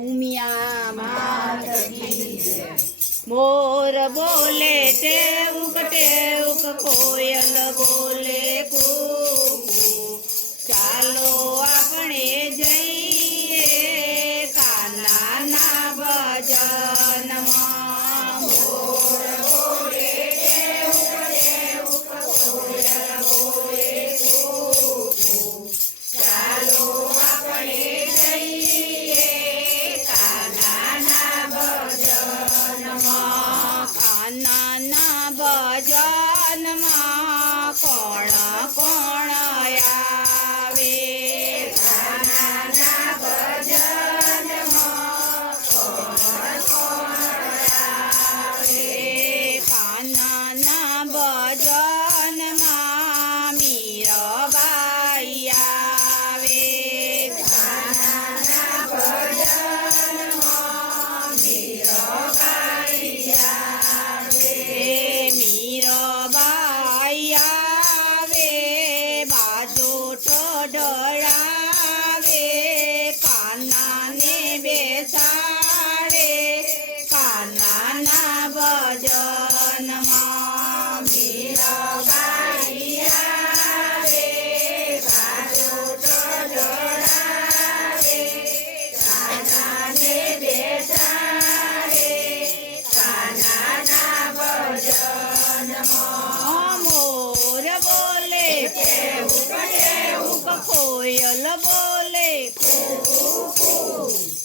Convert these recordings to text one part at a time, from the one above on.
ઉમિયા માત કી જય। મોર બોલે ટેવુક ટેવુક કોયલ બોલે કૂકુ। ચાલો આપણે જઈએ કાનાના ભજનમાં। મોર બોલે ટેવુક ટેવુક કોયલ બોલે કૂકુ। ચાલો આપણે જઈએ કાનાના ભજનમાં। કાનાના ભજનમાં કોણ કોણ આવે? કાનાના ભજનમાં કોણ કોણ આવે? કાનાના ભજનમાં મીરાબાઈ આવે। કાનાના ભજનમાં મીરાબાઈ આવે। મીરાબાઈ આવે બાજોટ ઢળાવે કાનાને બેસાડે કાનાના ભજનમાં। મીરાબાઈ આવે બાજોટ ઢળાવે કાનાને બેસાડે કાનાના ભજનમાં। મોર બોલે ટેવુક ટેવુક કોયલ બોલે કૂકુ।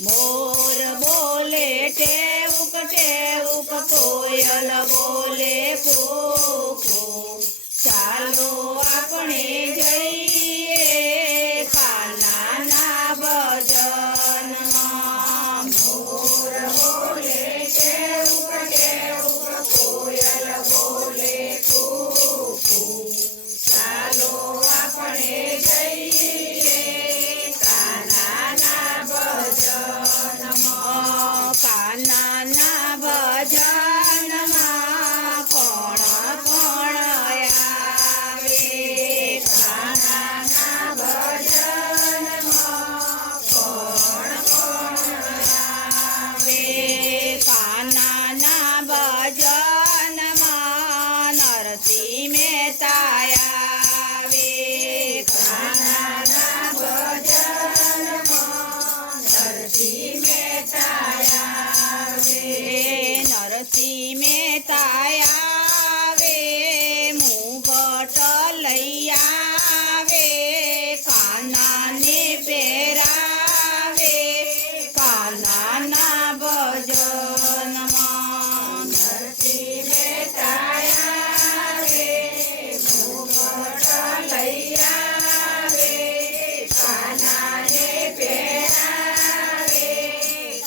મોર બોલે ટેવુક ટેવુક કોયલ બોલે કૂકુ। ચાલો આપણે જઈએ કાનાના ભજનમાં। મોર બોલે ટેવુક ટેવુક કોયલ બોલે કૂકુ। ચાલો આપણે જઈએ કાનાના ભજનમાં। કાનાના ભજનમાં કોણ કોણ આવે? કાનાના ભજનમાં કોણ કોણ આવે? કાનાના ભજનમાં નરસિંહ મહેતા આવે। કાનાના ભજનમાં નરસિંહ મહેતા આવે। નરસિંહ મહેતા આવે મુગટ લઈ આવે કાનાને પહેરાવે કાનાના ભજનમાં। નરસિંહ મહેતા આવે મુગટ લઈ આવે કાનાને પહેરાવે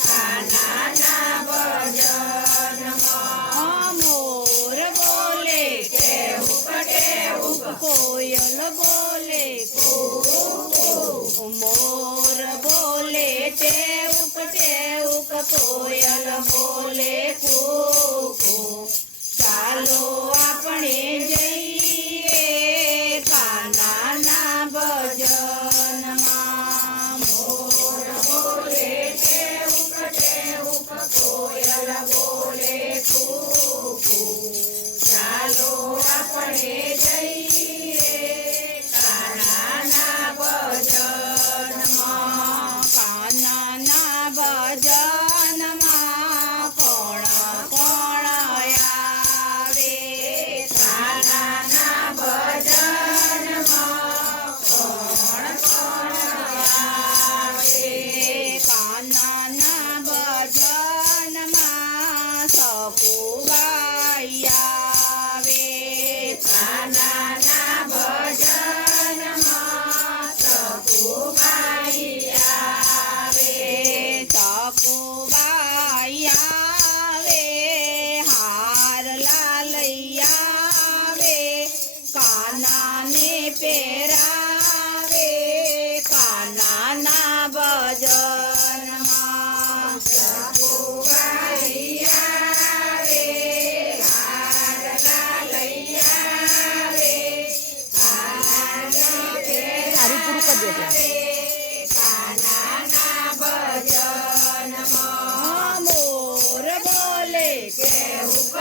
કાનાના ભજનમાં। મોર બોલે ટેવુક ટેવુક કોયલ બોલે કૂકુ। મોર બોલે ટેવુક ટેવુક કોયલ બોલે કૂકુ। ચાલો આપણે જઈએ કાનાના ભજનમાં। મોર બોલે ટેવુક ટેવુક કોયલ બોલે કૂકુ। ચાલો આપણે જઈએ કાનાના ભજનમાં। કાનાના ભજનમાં કોણ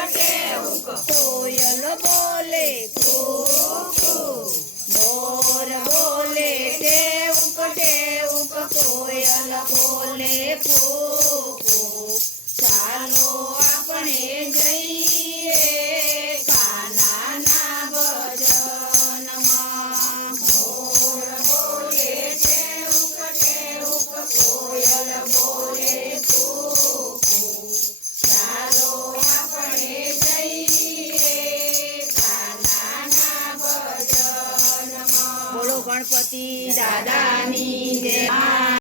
ટેહુક કોયલ બોલે મોર બોલે ટેહુક ટેહુક કોયલ બોલે ચાલો આપણે જઈએ કાનાના ભજનમાં મોર બોલે ટેહુક ટેહુક કોયલ બોલે ચાલો આપણે જઈએ કાનાના ભજનમાં બોલો ગણપતિ દાદાની